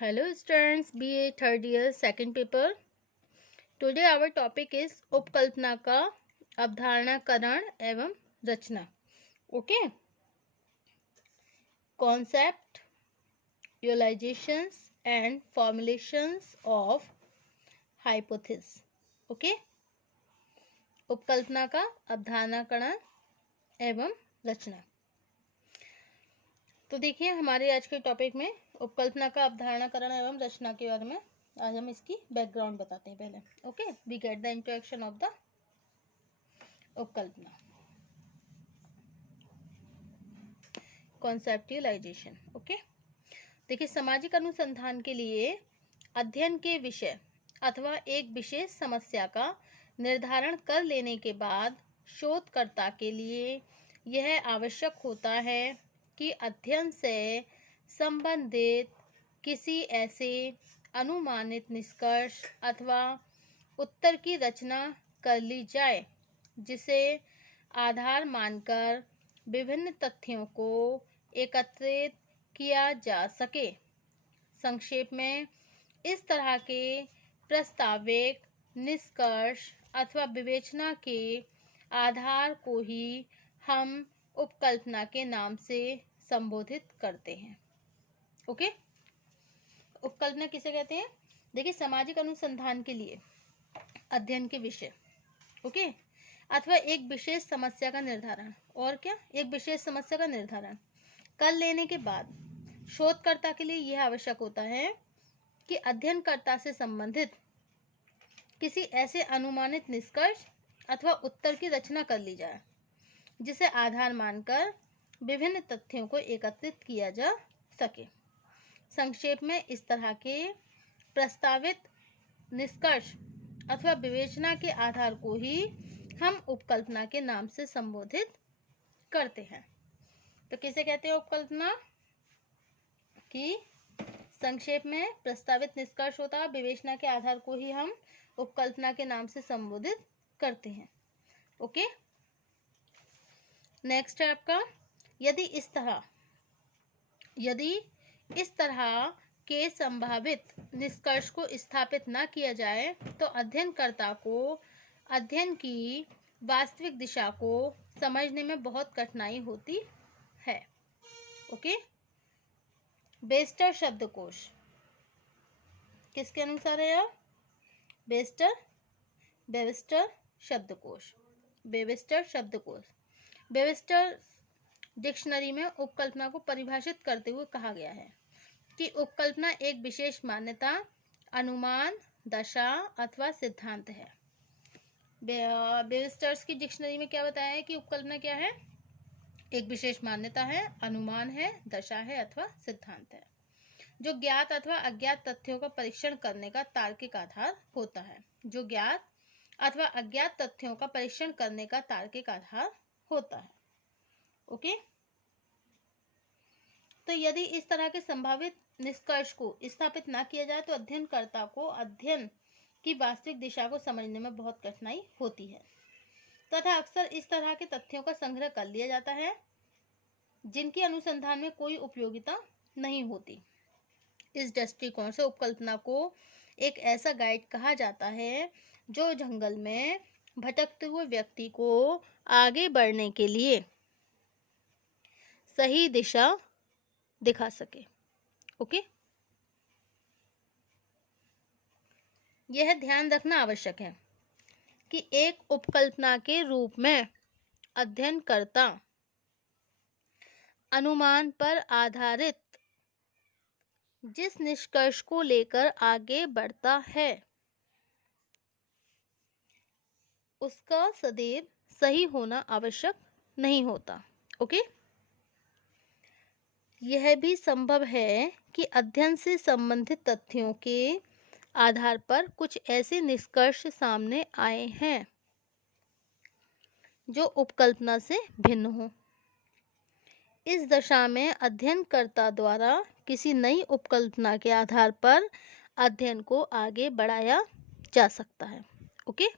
Hello students, BA third year second paper. Today our topic is उपकल्पना का अवधारणाकरण एवं रचना. Okay. Concept, realizations and formulations of hypothesis. Okay. उपकल्पना का अवधारणाकरण एवं रचना. तो देखिए हमारे आज के टॉपिक में उपकल्पना का अवधारणाकरण एवं रचना के बारे में आज हम इसकी बैकग्राउंड बताते हैं पहले. Okay, we get the introduction of the उपकल्पना. कॉन्सेप्टुअलाइजेशन. ओके, देखिए सामाजिक अनुसंधान के लिए अध्ययन के विषय अथवा एक विशेष समस्या का निर्धारण कर लेने के बाद शोधकर्ता के लिए यह आवश्यक होता है कि अध्ययन से संबंधित किसी ऐसे अनुमानित निष्कर्ष अथवा उत्तर की रचना कर ली जाए जिसे आधार मानकर विभिन्न तथ्यों को एकत्रित किया जा सके. संक्षेप में इस तरह के प्रस्ताविक निष्कर्ष अथवा विवेचना के आधार को ही हम उपकल्पना के नाम से संबोधित करते हैं. ओके, उपकल्पना किसे कहते हैं? देखिए सामाजिक अनुसंधान के लिए अध्ययन के विषय, ओके, अथवा एक विशेष समस्या का निर्धारण, और क्या, एक विशेष समस्या का निर्धारण कर लेने के बाद शोधकर्ता के लिए यह आवश्यक होता है कि अध्ययनकर्ता से संबंधित किसी ऐसे अनुमानित निष्कर्ष अथवा उत्तर की रचना कर ली जाए जिसे आधार मानकर विभिन्न तथ्यों को एकत्रित किया जा सके. संक्षेप में इस तरह के प्रस्तावित निष्कर्ष अथवा विवेचना के आधार को ही हम उपकल्पना के नाम से संबोधित करते हैं. तो किसे कहते हैं उपकल्पना? कि संक्षेप में प्रस्तावित निष्कर्ष होता है, विवेचना के आधार को ही हम उपकल्पना के नाम से संबोधित करते हैं. ओके, नेक्स्ट है आपका, यदि इस तरह के संभावित निष्कर्ष को स्थापित न किया जाए तो अध्ययनकर्ता को अध्ययन की वास्तविक दिशा को समझने में बहुत कठिनाई होती है. ओके, बेस्टर शब्दकोश किसके अनुसार है यार? वेबस्टर शब्दकोश. वेबस्टर डिक्शनरी में उपकल्पना को परिभाषित करते हुए कहा गया है कि उपकल्पना एक विशेष मान्यता, अनुमान, दशा अथवा सिद्धांत है. वेबस्टर्स की डिक्शनरी में क्या बताया है कि उपकल्पना क्या है? एक विशेष मान्यता है, अनुमान है, दशा है अथवा सिद्धांत है जो ज्ञात अथवा अज्ञात तथ्यों का परीक्षण करने का तार्किक आधार होता है. जो ज्ञात अथवा अज्ञात तथ्यों का परीक्षण करने का तार्किक आधार होता है. ओके, तो यदि इस तरह के संभावित निष्कर्ष को स्थापित न किया जाए तो अध्ययनकर्ता को अध्ययन की वास्तविक दिशा को समझने में बहुत कठिनाई होती है तथा अक्सर इस तरह के तथ्यों का संग्रह कर लिया जाता है जिनकी अनुसंधान में कोई उपयोगिता नहीं होती. इस दृष्टिकोण से उपकल्पना को एक ऐसा गाइड कहा जाता है जो जंगल में भटकते हुए व्यक्ति को आगे बढ़ने के लिए सही दिशा दिखा सके. ओके, यह ध्यान रखना आवश्यक है कि एक उपकल्पना के रूप में अध्ययनकर्ता अनुमान पर आधारित जिस निष्कर्ष को लेकर आगे बढ़ता है उसका सदैव सही होना आवश्यक नहीं होता. ओके, यह भी संभव है कि अध्ययन से संबंधित तथ्यों के आधार पर कुछ ऐसे निष्कर्ष सामने आए हैं जो उपकल्पना से भिन्न हो. इस दशा में अध्ययनकर्ता द्वारा किसी नई उपकल्पना के आधार पर अध्ययन को आगे बढ़ाया जा सकता है. ओके,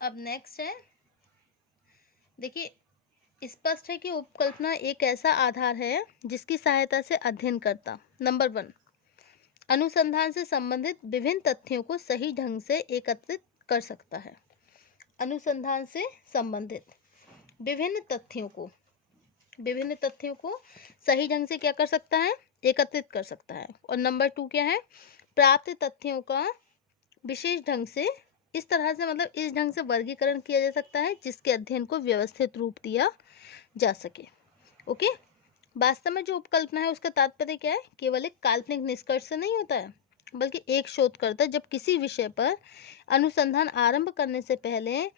अब नेक्स्ट है, देखिए स्पष्ट है कि उपकल्पना एक ऐसा आधार है जिसकी सहायता से अध्ययनकर्ता नंबर 1 अनुसंधान से संबंधित विभिन्न तथ्यों को सही ढंग से एकत्रित कर सकता है। अनुसंधान से संबंधित विभिन्न तथ्यों को सही ढंग से क्या कर सकता है, एकत्रित कर सकता है। और नंबर 2 क्या है, प्राप्त तथ्यों का विशेष ढंग से इस तरह से मतलब इस ढंग से वर्गीकरण किया जा सकता है जिसके अध्ययन को व्यवस्थित रूप दिया जा सके। ओके, वास्तव में जो उपकल्पना है उसका तात्पर्य क्या है, केवल एक काल्पनिक निष्कर्ष से नहीं होता है, बल्कि एक शोधकर्ता जब किसी विषय पर अनुसंधान आरंभ करने से पहले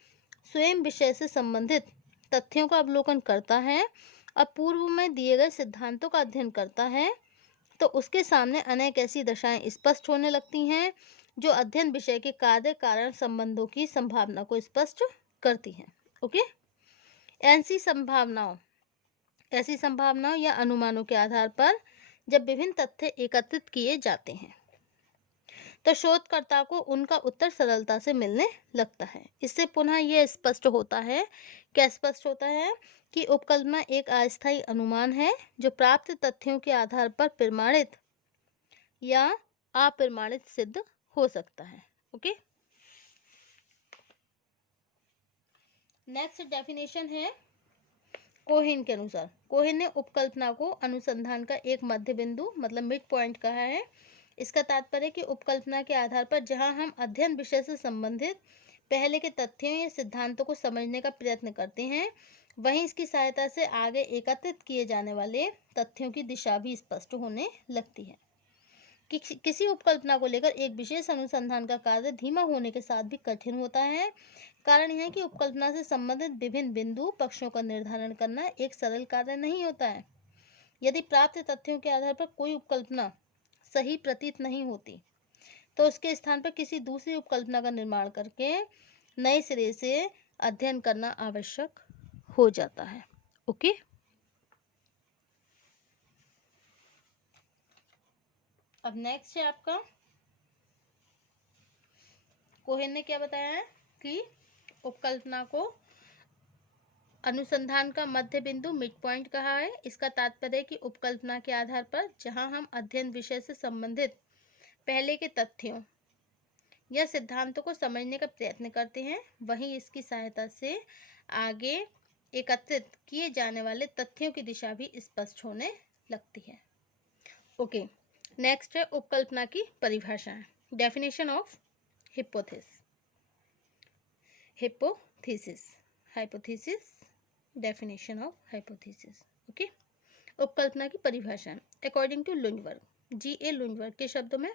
स्वयं विषय से संबंधित तथ्यों का अवलोकन करता है और पूर्व में दिए गए सिद्धांतों का अध्ययन करता है, तो उसके सामने अनेक ऐसी दशाएं स्पष्ट होने लगती हैं जो अध्ययन विषय के कार्य कारण संबंधों की संभावना को स्पष्ट करती हैं। ओके, ऐसी संभावनाओं या अनुमानों के आधार पर जब विभिन्न तथ्य एकत्रित किए जाते हैं तो शोधकर्ता को उनका उत्तर सरलता से मिलने लगता है। इससे पुनः यह स्पष्ट होता है कि उपकल्पना एक अस्थायी अनुमान है जो प्राप्त तथ्यों के आधार पर प्रमाणित या अप्रमाणित सिद्ध हो सकता है। ओके, नेक्स्ट डेफिनेशन है कोहेन के अनुसार। कोहेन ने उपकल्पना को अनुसंधान का एक मध्य बिंदु मतलब मिड पॉइंट कहा है। इसका तात्पर्य कि उपकल्पना के आधार पर जहां हम अध्ययन विषय से संबंधित पहले के तथ्यों या सिद्धांतों को समझने का प्रयत्न करते हैं, वहीं इसकी सहायता से आगे एकत्रित किए जाने वाले तथ्यों की दिशा भी स्पष्ट होने लगती है। किसी उपकल्पना को लेकर एक विशेष अनुसंधान का कार्य धीमा होने के साथ भी कठिन होता है। कारण यह है कि उपकल्पना से संबंधित विभिन्न बिंदु पक्षों का निर्धारण करना एक सरल कार्य नहीं होता है। यदि प्राप्त तथ्यों के आधार पर कोई उपकल्पना सही प्रतीत नहीं होती तो उसके स्थान पर किसी दूसरी उपकल्पना का निर्माण करके नए सिरे से अध्ययन करना आवश्यक हो जाता है। ओके, अब नेक्स्ट है आपका, कोहेन ने क्या बताया है कि उपकल्पना को अनुसंधान का मध्य बिंदु मिड पॉइंट कहा है। इसका तात्पर्य है कि उपकल्पना के आधार पर जहां हम अध्ययन विषय से संबंधित पहले के तथ्यों या सिद्धांतों को समझने का प्रयत्न करते हैं, वहीं इसकी सहायता से आगे एकत्रित किए जाने वाले तथ्यों की दिशा भी स्पष्ट होने लगती है। ओके, नेक्स्ट है उपकल्पना की परिभाषा, definition of hypothesis, definition of hypothesis. Okay, उपकल्पना की परिभाषा अकॉर्डिंग टू लुंजबर्ग, G.A. लुंजबर्ग के शब्दों में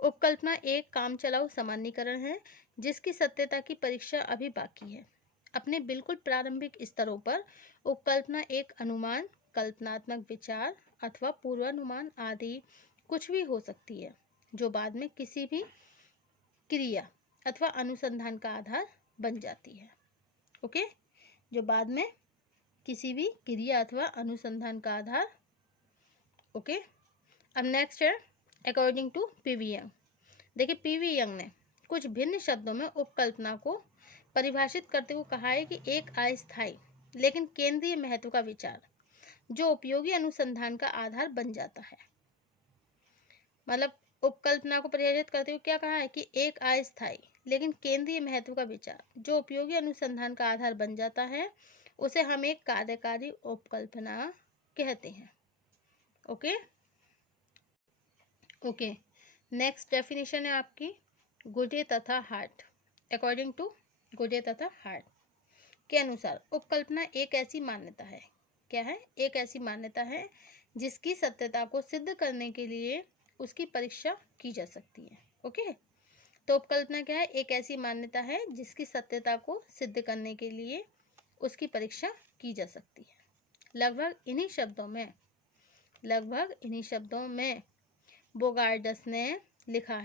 उपकल्पना एक कामचलाऊ सामान्यीकरण है जिसकी सत्यता की परीक्षा अभी बाकी है। अपने बिल्कुल प्रारंभिक स्तरों पर उपकल्पना एक अनुमान, कल्पनात्मक विचार अथवा पूर्वानुमान आदि कुछ भी हो सकती है जो बाद में किसी भी क्रिया अथवा अनुसंधान का आधार बन जाती है। ओके, जो बाद में किसी भी क्रिया अथवा अनुसंधान का आधार। ओके, अब नेक्स्ट है अकॉर्डिंग टू पीवी यंग। देखिए, पीवी यंग ने कुछ भिन्न शब्दों में उपकल्पना को परिभाषित करते हुए कहा है कि एक अस्थायी लेकिन केंद्रीय महत्व का विचार जो उपयोगी अनुसंधान का आधार बन जाता है। मतलब उपकल्पना को परिभाषित करते हुए क्या कहा है कि एक अस्थायी लेकिन केंद्रीय महत्व का विचार जो उपयोगी अनुसंधान का आधार बन जाता है, उसे हम एक कार्यकारी उपकल्पना कहते हैं। ओके, नेक्स्ट डेफिनेशन है आपकी गुजे तथा हार्ट। अकॉर्डिंग टू गुजे तथा हार्ट के अनुसार उपकल्पना एक ऐसी मान्यता है, क्या है, एक ऐसी मान्यता है जिसकी सत्यता को सिद्ध करने के लिए उसकी परीक्षा की जा सकती है। ओके, तो उपकल्पना क्या है, एक ऐसी मान्यता है जिसकी सत्यता को सिद्ध करने के लिए उसकी परीक्षा की जा सकती है। लगभग इन्हीं शब्दों में बोगार्डस ने लिखा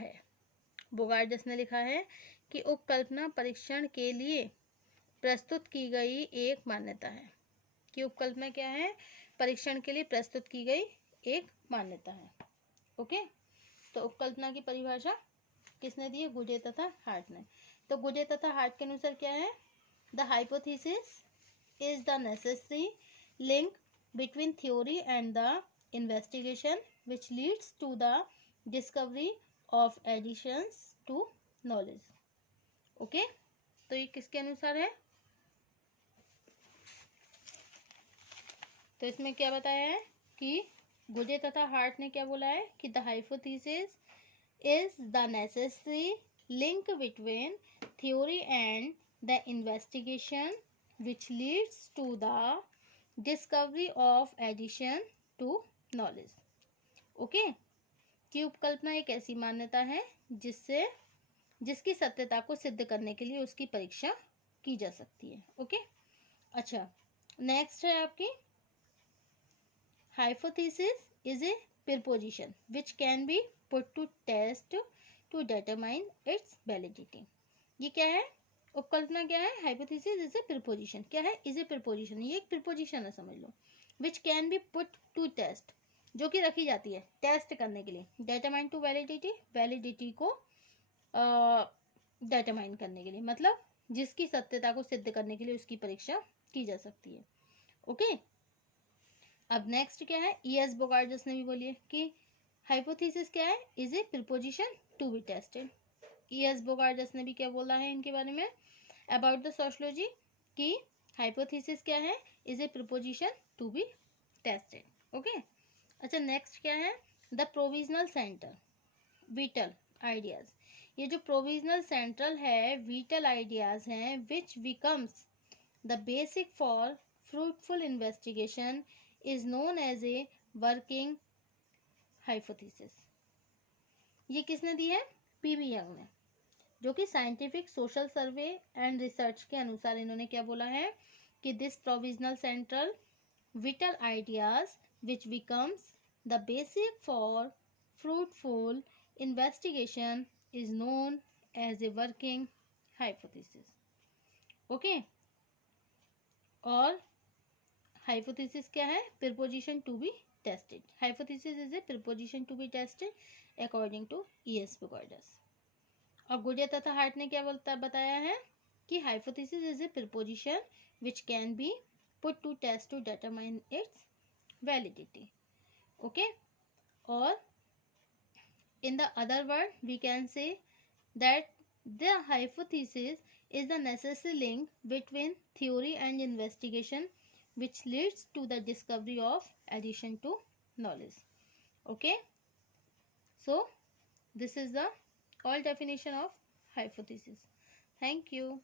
है कि उपकल्पना परीक्षण के लिए प्रस्तुत की गई एक मान्यता है, कि उपकल्पना क्या है, परीक्षण के लिए प्रस्तुत की गई एक मान्यता है। ओके, तो उपकल्पना की परिभाषा किसने दी है, गुजे तथा हार्ट ने। तो गुजे तथा हार्ट के अनुसार क्या है, the hypothesis is the necessary link between theory and the investigation which leads to the discovery of additions to knowledge. Okay, तो ये किसके अनुसार है? तो इसमें क्या बताया है कि गुजे तथा हार्ट ने क्या बोला है कि the hypothesis is the necessary link between theory and the investigation which leads to the discovery of addition to knowledge. Okay, कि उपकल्पना एक ऐसी मान्यता है जिसकी सत्यता को सिद्ध करने के लिए उसकी परीक्षा की जा सकती है. ओके, अच्छा, नेक्स्ट है आपकी hypothesis is a proposition which can be put to test to determine its validity. ये क्या है? उपकल्पना क्या है? Hypothesis is a proposition. क्या है? Is a proposition. ये एक प्रीपोजिशन है, समझ लो. Which can be put to test, जो कि रखी जाती है टेस्ट करने के लिए. डिटरमाइन टू वैलिडिटी, वैलिडिटी को डिटरमाइन करने के लिए, मतलब जिसकी सत्यता को सिद्ध करने के लिए उसकी परीक्षा की जा सकती है. ओके, अब नेक्स्ट क्या है? E.S. बोगार्डस ने भी बोली है कि हाइपोथेसिस क्या है? Is a preposition to be tested. E.S. Bogardus ने भी क्या बोला है इनके बारे में अबाउट द सोशियोलॉजी कि हाइपोथेसिस क्या है? Is a preposition to be tested. Okay, अच्छा, नेक्स्ट क्या है? The provisional center vital ideas. ये जो प्रोविजनल सेंट्रल है, विटल आइडियाज हैं, which becomes the basic for fruitful investigation is known as a working hypothesis. ये किसने दी है? पीबी यंग ने, जो कि scientific social survey and research के अनुसार इन्होंने क्या बोला है कि this provisional central whittle ideas which becomes the basic for fruitful investigation is known as a working hypothesis. Okay, और हाइपोथेसिस क्या है? Preposition to be tested. Hypothesis is a preposition to be tested according to E.S. Bogardus. और गुजे तथा heart ने क्या बताया है कि hypothesis is a proposition which can be put to test to determine its validity. Okay, और in the other word we can say that the hypothesis is the necessary link between theory and investigation which leads to the discovery of addition to knowledge. Okay, so this is the all definition of hypothesis. Thank you.